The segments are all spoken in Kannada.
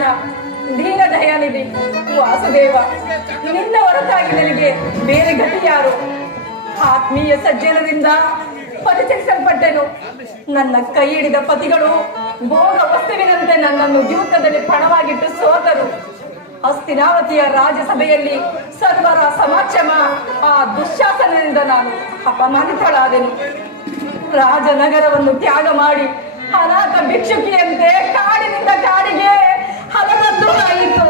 ಕೃಷ್ಣ, ದೀನ ದಯಾನಿಧಿ ವಾಸುದೇವ, ನಿನ್ನ ಹೊರತಾಗಿ ನನಗೆ ಬೇರೆ ಗತಿ ಯಾರು? ಆತ್ಮೀಯ ಸಜ್ಜನರಿಂದ ಪರಿಚಯಿಸಲ್ಪಟ್ಟೆನು. ನನ್ನ ಕೈ ಹಿಡಿದ ಪತಿಗಳು ಭೋಗ ವಸ್ತುವಿನಂತೆ ನನ್ನನ್ನು ದ್ಯೂತದಲ್ಲಿ ಪಣವಾಗಿಟ್ಟು ಸೋತರು. ಹಸ್ತಿನಾವತಿಯ ರಾಜಸಭೆಯಲ್ಲಿ ಸರ್ವರ ಸಮಕ್ಷಮ ಆ ದುಶ್ಯಾಸನದಿಂದ ನಾನು ಅಪಮಾನಿತಳಾದೆನು. ರಾಜನಗರವನ್ನು ತ್ಯಾಗ ಮಾಡಿ ಅನಾಥ ಭಿಕ್ಷುಕಿಯಂತೆ ಕಾಡಿನಿಂದ ಕಾಡಿಗೆ ಹಲದದ್ದು ಆಯಿತು.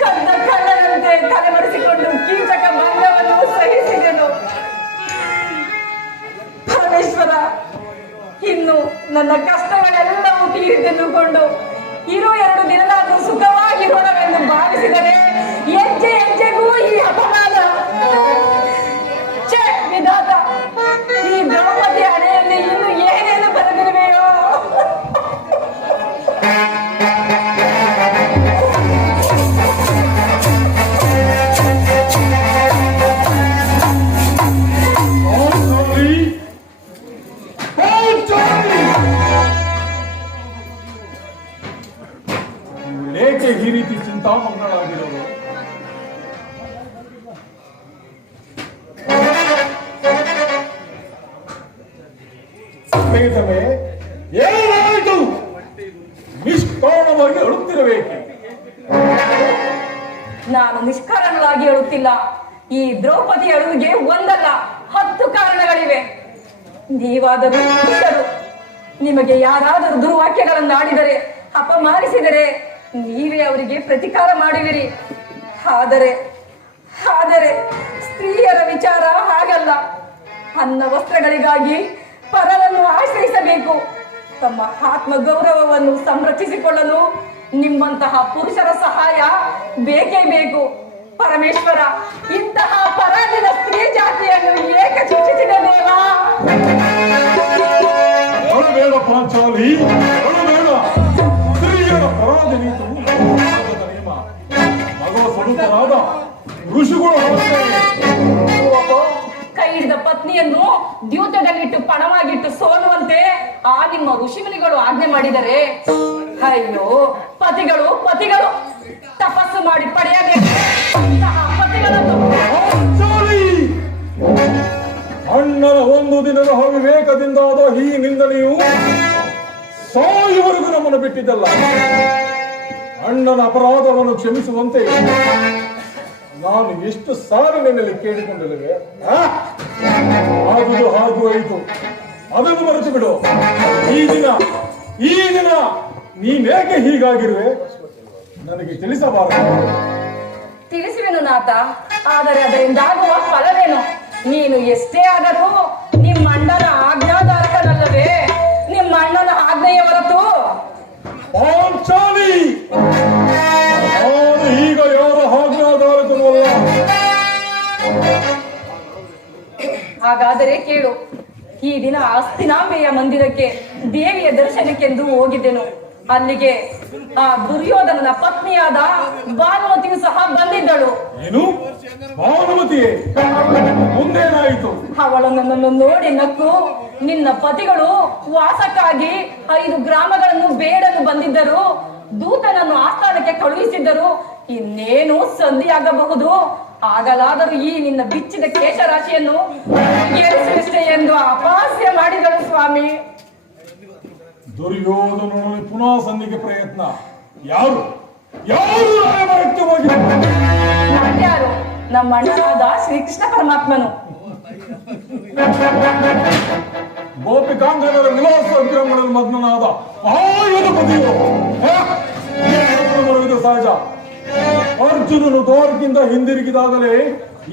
ಕದ್ದ ಕಳ್ಳನಂತೆ ತಲೆಮರೆಸಿಕೊಂಡು ಕೀಚಕ ಭಂಗವನ್ನು ಸಹಿಸಿದೆನು. ಪರಮೇಶ್ವರ, ಇನ್ನು ನನ್ನ ಕಷ್ಟಗಳೆಲ್ಲವೂ ತೀರಿತೆಂದುಕೊಂಡು ಇರೋ 2 ದಿನನಾದರೂ ಸುಖವಾಗಿರೋಣವೆಂದು ಭಾವಿಸಿದರೆ ಹೆಜ್ಜೆ ಹೆಜ್ಜೆಗೂ ಈ ಅಪಮಾನ. ಛೇ ವಿಧಾತ, ಈ ದ್ರೌಪದಿ ಹಣೆಯಲ್ಲಿ ಇನ್ನು ಏನೇನು ಬರೆದಿರುವೆಯೋ? ಏಕೆ ಈ ರೀತಿ ಚಿಂತಾಮಗ್ನಳಾಗಿರೋದು? ಸ್ನೇಹಿತರೆ, ಏನಾಯಿತು? ನಿಷ್ಕಾರಣವಾಗಿ ಅಳುತ್ತಿರಬೇಕೆ? ನಾನು ನಿಷ್ಕಾರಣವಾಗಿ ಅಳುತ್ತಿಲ್ಲ. ಈ ದ್ರೌಪದಿ ಅಳುವಿಗೆ ಒಂದಲ್ಲ 10 ಕಾರಣಗಳಿವೆ. ನೀವಾದರೂ ಪುರುಷರು, ನಿಮಗೆ ಯಾರಾದರೂ ದುರ್ವಾಕ್ಯಗಳನ್ನು ಆಡಿದರೆ, ಅಪಮಾನಿಸಿದರೆ ನೀವೇ ಅವರಿಗೆ ಪ್ರತಿಕಾರ ಮಾಡುವಿರಿ. ಆದರೆ ಸ್ತ್ರೀಯರ ವಿಚಾರ ಹಾಗಲ್ಲ. ಅನ್ನ ವಸ್ತ್ರಗಳಿಗಾಗಿ ಪರರನ್ನು ಆಶ್ರಯಿಸಬೇಕು. ತಮ್ಮ ಆತ್ಮ ಗೌರವವನ್ನು ಸಂರಕ್ಷಿಸಿಕೊಳ್ಳಲು ನಿಮ್ಮಂತಹ ಪುರುಷರ ಸಹಾಯ ಬೇಕೇ ಬೇಕು. ಪರಮೇಶ್ವರ, ಇಂತಹ ಪರಾಜಿತ ಸ್ತ್ರೀ ಜಾತಿಯನ್ನು ಏಕೆ ಸೂಚಿಸಿದ ದೇವ? ಅಳಬೇಡ ಪಾಂಚಾಲಿ, ಅಳಬೇಡ. ಸ್ತ್ರೀಯರ ಪರಾಧಿ ನೀತು ನಿಯಮ. ಭಗವ ಸ್ವರೂಪರಾದ ಋಷಿಗಳು ಕೈ ಹಿಡಿದ ಪತ್ನಿಯನ್ನು ದ್ಯೂತದಲ್ಲಿಟ್ಟು ಪಣವಾಗಿಟ್ಟು ಸೋಲುವಂತೆ ಆ ನಿಮ್ಮ ಋಷಿಮುನಿಗಳು ಆಜ್ಞೆ ಮಾಡಿದರೆ, ಅಯ್ಯೋ ಪತಿಗಳು ತಪಸ್ಸು ಮಾಡಿ ಪಡೆಯಬೇಕು. ಅಣ್ಣನ 1 ದಿನದ ಅವಿವೇಕದಿಂದಾದ ಈ ನಿಂದನೆಯು ಸಾಯುವರೆಗೂ ನಮ್ಮನ್ನು ಬಿಟ್ಟಿದ್ದಲ್ಲ. ಅಣ್ಣನ ಅಪರಾಧವನ್ನು ಕ್ಷಮಿಸುವಂತೆ ನಾನು ಎಷ್ಟು ಸಾರಿ ನಿನ್ನಲ್ಲಿ ಕೇಳಿಕೊಂಡಿರುವೆ. ಆಗುದು ಹಾಗೂ ಆಯಿತು, ಅದನ್ನು ಮರೆತು ಬಿಡು. ಈ ದಿನ ನೀನೇಕೆ ಹೀಗಾಗಿರುವೆ ನನಗೆ ತಿಳಿಸಬಾರದು. ತಿಳಿಸುವೆನು ನಾಥ, ಆದರೆ ಅದರಿಂದಾಗುವ ಫಲವೇನು? ನೀನು ಎಷ್ಟೇ ಆದರೂ ನಿಮ್ಮ ಅಣ್ಣನ ಆಜ್ಞಾಧಾರಕನಲ್ಲವೇ? ನಿಮ್ಮ ಅಣ್ಣನ ಆಜ್ಞೆಯ ಹೊರತು ಪಾಂಚಾಲಿ, ನಾನು ಈಗ ಯಾರ ಆಜ್ಞಾಧಾರಕನೂ ಅಲ್ಲ. ಹಾಗಾದರೆ ಕೇಳು. ಈ ದಿನ ಹಸ್ತಿನಾಂಬೆಯ ಮಂದಿರಕ್ಕೆ ದೇವಿಯ ದರ್ಶನಕ್ಕೆಂದು ಹೋಗಿದ್ದೆನು. ಅಲ್ಲಿಗೆ ಆ ದುರ್ಯೋಧನನ ಪತ್ನಿಯಾದ ಭಾನುಮತಿಯು ಸಹ ಬಂದಿದ್ದಳು. ಏನು ಭಾನುಮತಿಯೇ? ಮುಂದೇನಾಯಿತು? ಅವಳು ನನ್ನನ್ನು ನೋಡಿ ನಕ್ಕು, ನಿನ್ನ ಪತಿಗಳು ವಾಸಕ್ಕಾಗಿ 5 ಗ್ರಾಮಗಳನ್ನು ಬೇಡಲು ಬಂದಿದ್ದರು, ದೂತನನ್ನು ಆಸ್ಥಾನಕ್ಕೆ ಕಳುಹಿಸಿದ್ದರು, ಇನ್ನೇನು ಸಂಧಿಯಾಗಬಹುದು, ಆಗಲಾದರೂ ಈ ನಿನ್ನ ಬಿಚ್ಚಿದ ಕೇಶರಾಶಿಯನ್ನು ಏರಿಸುವಷ್ಟೇ ಎಂದು ಅಪಹಾಸ್ಯ ಮಾಡಿದಳು ಸ್ವಾಮಿ. ದುರ್ಯೋಧನನಲ್ಲಿ ಪುನಃ ಸಂಧಿಗೆ ಪ್ರಯತ್ನ. ಯಾರು ರಾಯಭಾರಕ್ಕೆ ಹೋಗಿದ್ದಾರೆ? ಯಾರು? ನಮ್ಮ ಅಣ್ಣನಾದ ಶ್ರೀಕೃಷ್ಣ ಪರಮಾತ್ಮನು. ಗೋಪಿಕಾಂಗನರ ವಿಲಾಸ ವಿಗ್ರಹಗಳಲ್ಲಿ ಮಗ್ನನಾದ ಆಯುಧಪತಿಯು ಬರುವುದು ಸಹಜ. ಅರ್ಜುನನು ದ್ವಾರಕ್ಕಿಂದ ಹಿಂದಿರುಗಿದಾಗಲೇ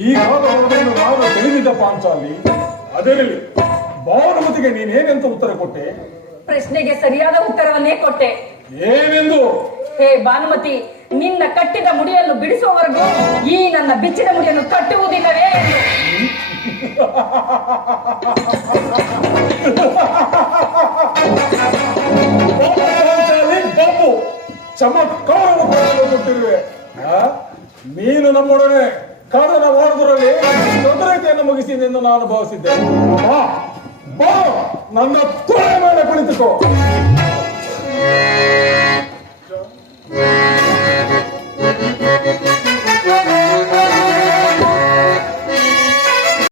ಈಗಾಗ ಅವರನ್ನು ನಾನು ತಿಳಿದಿದ್ದ ಪಾಂಚಾಲಿ. ಅದರಲ್ಲಿ ಭಾನುಮತಿಗೆ ನೀನೇನೆಂತ ಉತ್ತರ ಕೊಟ್ಟೆ? ಪ್ರಶ್ನೆಗೆ ಸರಿಯಾದ ಉತ್ತರವನ್ನೇ ಕೊಟ್ಟೆ. ಏನೆಂದು? ಹೇ ಭಾನುಮತಿ, ನಿನ್ನ ಕಟ್ಟಿದ ಮುಡಿಯನ್ನು ಬಿಡಿಸುವವರೆಗೂ ಈ ನನ್ನ ಬಿಚ್ಚಿದ ಮುಡಿಯನ್ನು ಕಟ್ಟುವುದಿಲ್ಲವೇ? ಚಮತ್ಕಾರವನ್ನು ಕೊಟ್ಟಿರುವೆ. ನೀನು ನಮ್ಮೊಡನೆ ಕದನ ಮಾಡುವುದರಲ್ಲಿ ತೊಂದರೆಯನ್ನು ಮುಗಿಸಿದೆಂದು ನಾನು ಭಾವಿಸಿದ್ದೆ. ನನ್ನ ತೊಳೆ ಮೇಲೆ ಕುಳಿತುಕೋ. ಿ